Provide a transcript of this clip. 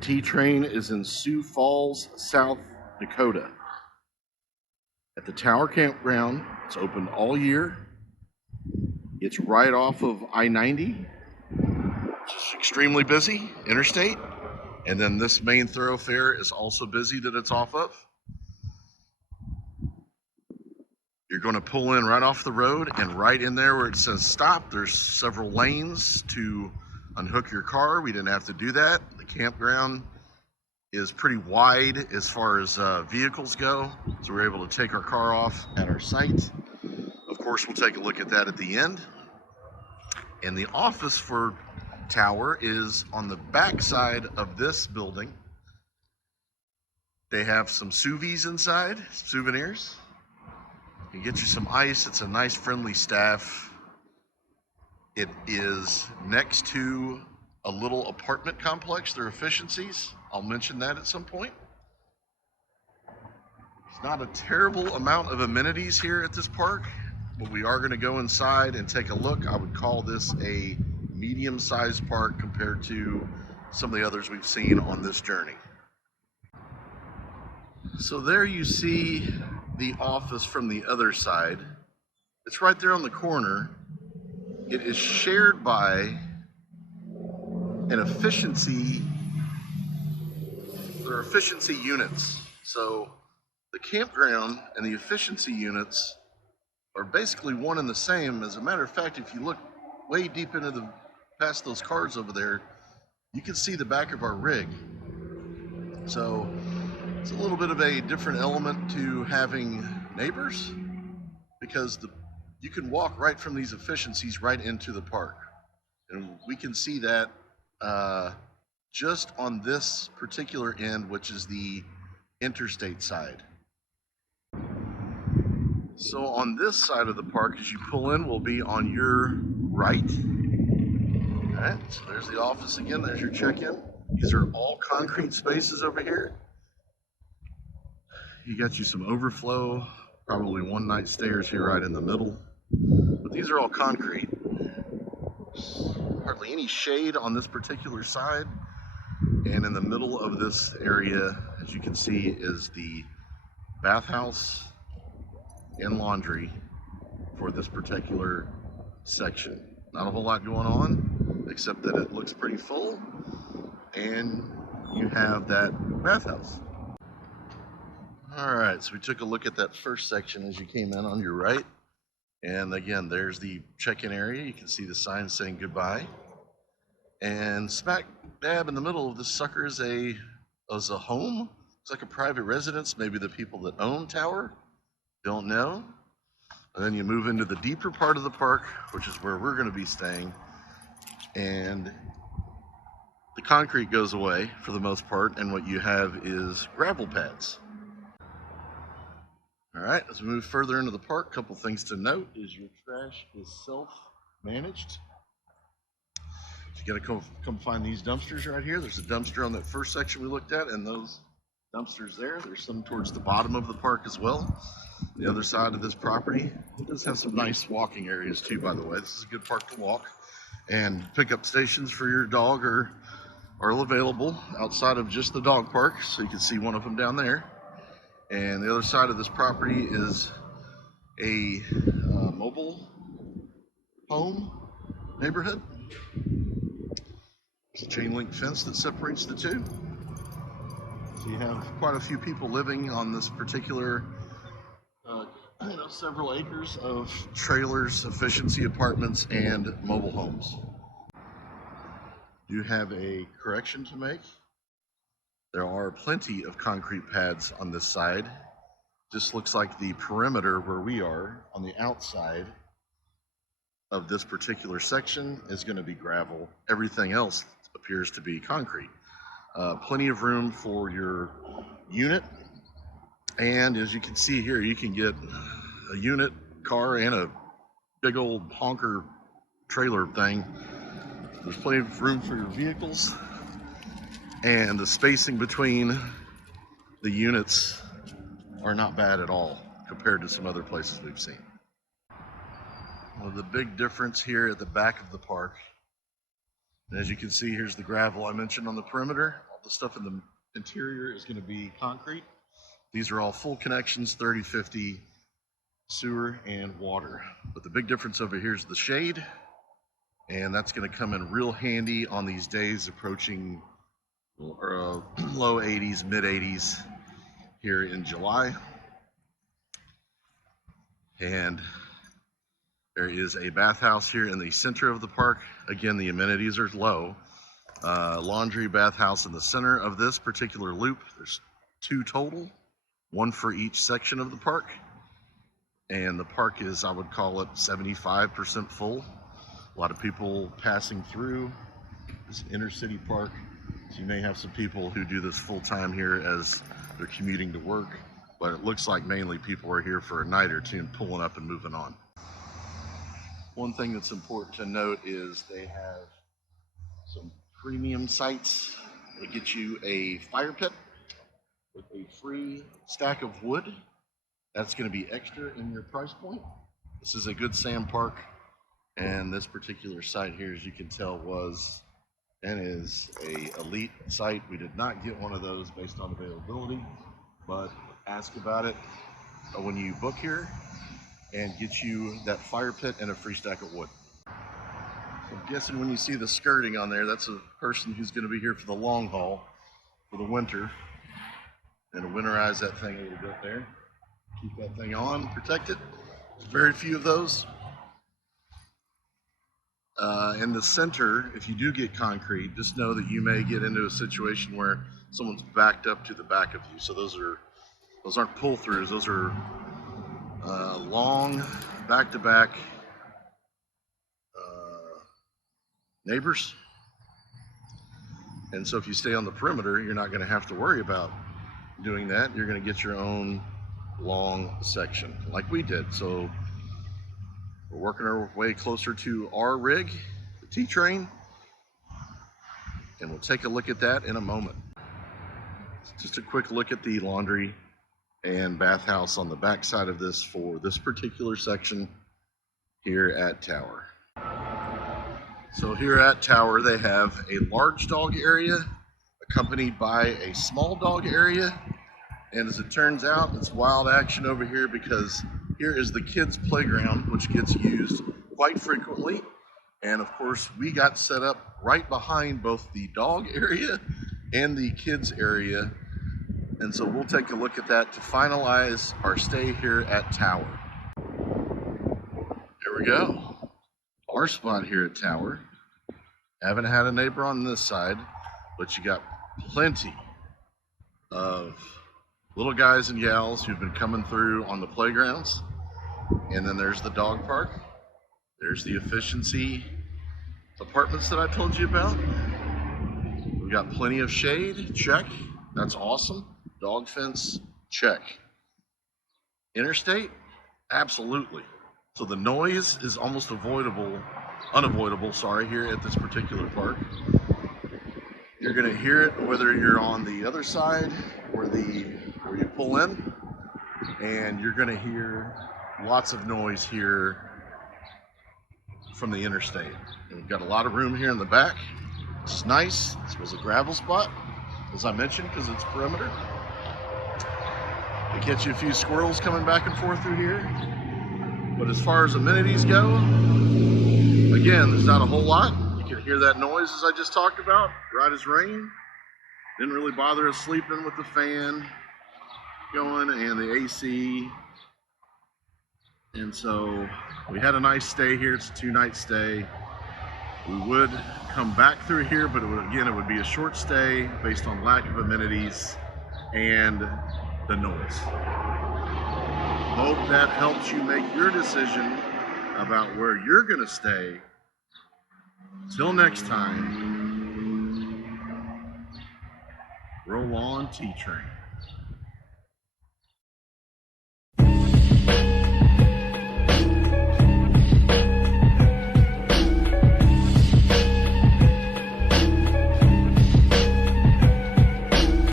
T-Train is in Sioux Falls, South Dakota at the Tower Campground. It's open all year. It's right off of I-90, which is extremely busy interstate. And then this main thoroughfare is also busy that it's off of. You're going to pull in right off the road, and right in there where it says stop, there's several lanes to unhook your car. We didn't have to do that. The campground is pretty wide as far as vehicles go, so we're able to take our car off at our site. Of course, we'll take a look at that at the end. And the office for Tower is on the back side of this building. They have some sous inside, souvenirs. You get you some ice. It's a nice, friendly staff. It is next to a little apartment complex, their efficiencies. I'll mention that at some point. It's not a terrible amount of amenities here at this park, but we are going to go inside and take a look. I would call this a medium-sized park compared to some of the others we've seen on this journey. So there you see the office from the other side. It's right there on the corner. It is shared by an efficiency. There are efficiency units. So the campground and the efficiency units are basically one and the same. As a matter of fact, if you look way deep into past those cars over there, you can see the back of our rig. So it's a little bit of a different element to having neighbors, because you can walk right from these efficiencies right into the park. And we can see that just on this particular end, which is the interstate side. So on this side of the park, as you pull in, will be on your right. All right, so there's the office again. There's your check-in. These are all concrete spaces over here. You got you some overflow, probably one-night stayers here right in the middle. But these are all concrete. Hardly any shade on this particular side. And in the middle of this area, as you can see, is the bathhouse and laundry for this particular section. Not a whole lot going on, except that it looks pretty full, and you have that bathhouse. All right, so we took a look at that first section as you came in on your right. And again, there's the check-in area. You can see the sign saying goodbye. And smack dab in the middle of this sucker is a home. It's like a private residence. Maybe the people that own Tower don't know. And then you move into the deeper part of the park, which is where we're going to be staying. And the concrete goes away for the most part, and what you have is gravel pads. All right, as we move further into the park, a couple things to note is your trash is self-managed. You got to come find these dumpsters right here. There's a dumpster on that first section we looked at, and those dumpsters there. There's some towards the bottom of the park as well. The other side of this property, it does have some nice walking areas too, by the way. This is a good park to walk, and pickup stations for your dog are available outside of just the dog park, so you can see one of them down there. And the other side of this property is a mobile home neighborhood. There's a chain link fence that separates the two. So you have quite a few people living on this particular, several acres of trailers, efficiency apartments, and mobile homes. You have a correction to make. There are plenty of concrete pads on this side. Just looks like the perimeter where we are on the outside of this particular section is going to be gravel. Everything else appears to be concrete. Plenty of room for your unit. And as you can see here, you can get a unit, car, and a big old honker trailer thing. There's plenty of room for your vehicles. And the spacing between the units are not bad at all compared to some other places we've seen. Well, the big difference here at the back of the park, and as you can see, here's the gravel I mentioned on the perimeter. I'll the stuff in the interior is going to be concrete. These are all full connections, 30-50 sewer and water. But the big difference over here is the shade, and that's going to come in real handy on these days approaching low 80s, mid 80s here in July. And there is a bathhouse here in the center of the park. Again, the amenities are low. Laundry, bathhouse in the center of this particular loop. There's 2 total, 1 for each section of the park. And the park is, I would call it 75% full. A lot of people passing through this inner city park. So you may have some people who do this full time here as they're commuting to work, but it looks like mainly people are here for a night or two and pulling up and moving on. One thing that's important to note is they have some premium sites that get you a fire pit with a free stack of wood. That's going to be extra in your price point. This is a Good Sam park, and this particular site here, as you can tell, was and is a elite site. We did not get one of those based on availability, but ask about it when you book here and get you that fire pit and a free stack of wood. So I'm guessing when you see the skirting on there, that's a person who's going to be here for the long haul, for the winter, and winterize that thing a little bit there. Keep that thing on, protect it. There's very few of those. In the center, if you do get concrete, just know that you may get into a situation where someone's backed up to the back of you. So those aren't pull-throughs. Those are long, back-to-back neighbors. And so if you stay on the perimeter, you're not going to have to worry about doing that. You're going to get your own long section like we did. So we're working our way closer to our rig, the T-Train, and we'll take a look at that in a moment. Just a quick look at the laundry and bathhouse on the back side of this for this particular section here at Tower. So here at Tower, they have a large dog area accompanied by a small dog area. And as it turns out, it's wild action over here because here is the kids' playground, which gets used quite frequently. And of course, we got set up right behind both the dog area and the kids' area. And so we'll take a look at that to finalize our stay here at Tower. There we go. Our spot here at Tower. Haven't had a neighbor on this side, but you got plenty of little guys and gals who've been coming through on the playgrounds. And then there's the dog park. There's the efficiency apartments that I told you about. We've got plenty of shade, check. That's awesome. Dog fence, check. Interstate, absolutely. So the noise is almost unavoidable, here at this particular park. You're gonna hear it whether you're on the other side where you pull in, and you're gonna hear lots of noise here from the interstate. And we've got a lot of room here in the back. It's nice. This was a gravel spot, as I mentioned, because it's perimeter. We catch you a few squirrels coming back and forth through here. But as far as amenities go, again, there's not a whole lot. You can hear that noise as I just talked about, right as rain. Didn't really bother us sleeping with the fan going and the AC. And so we had a nice stay here. It's a 2-night stay. We would come back through here, but it would be a short stay based on lack of amenities and the noise. Hope that helps you make your decision about where you're gonna stay. Till next time, roll on T-Train.